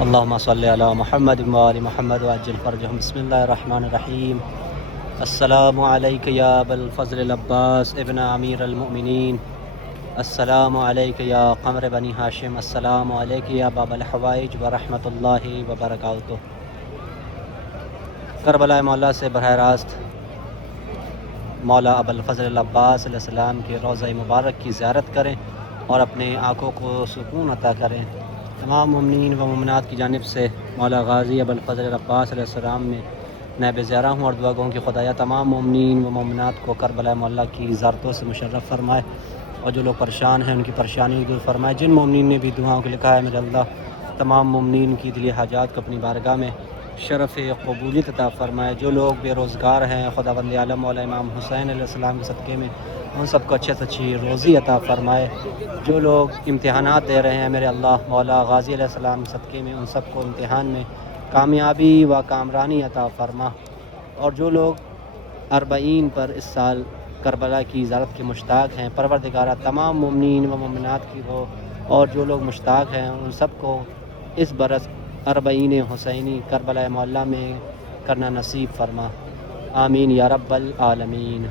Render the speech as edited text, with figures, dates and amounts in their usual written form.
اللہم صلی علی محمد و آل محمد وعجل فرجہم۔ بسم اللہ الرحمن الرحیم۔ السلام علیک یا ابا الفضل العباس ابن امیر المؤمنین، السلام علیک یا قمر بنی ہاشم، السلام علیک یا باب الحوائج ورحمۃ اللہ وبرکاتہ۔ کربلا مولا سے براہ راست مولا ابا الفضل العباس علیہ السلام کے روضہ مبارک کی زیارت کریں اور اپنے آنکھوں کو سکون عطا کریں۔ تمام مومنین و مومنات کی جانب سے مولا غازی ابا الفضل العباس علیہ السلام میں نیب زیارہ ہوں اور دعا گوں کہ خدایا تمام مومنین و مومنات کو کربلا مولا کی زیارتوں سے مشرف فرمائے، اور جو لوگ پریشان ہیں ان کی پریشانی دور فرمائے۔ جن مومنین نے بھی دعاؤں کو لکھا ہے میرے اللہ تمام مومنین کی دلی حاجات کو اپنی بارگاہ میں شرف قبولیت عطا فرمائے۔ جو لوگ بے روزگار ہیں خداوند عالم مولا امام حسین علیہ السلام کے صدقے میں ان سب کو اچھے سے اچھی روزی عطا فرمائے۔ جو لوگ امتحانات دے رہے ہیں میرے اللہ مولا غازی علیہ السلام کے صدقے میں ان سب کو امتحان میں کامیابی و کامرانی عطا فرما۔ اور جو لوگ 40 پر اس سال کربلا کی زیارت کے مشتاق ہیں پروردگارہ تمام مومنین و مومنات کی ہو، اور جو لوگ مشتاق ہیں ان سب کو اس برس 40 حسینی کربلا معلیٰ میں کرنا نصیب فرما، آمین یا رب العالمین۔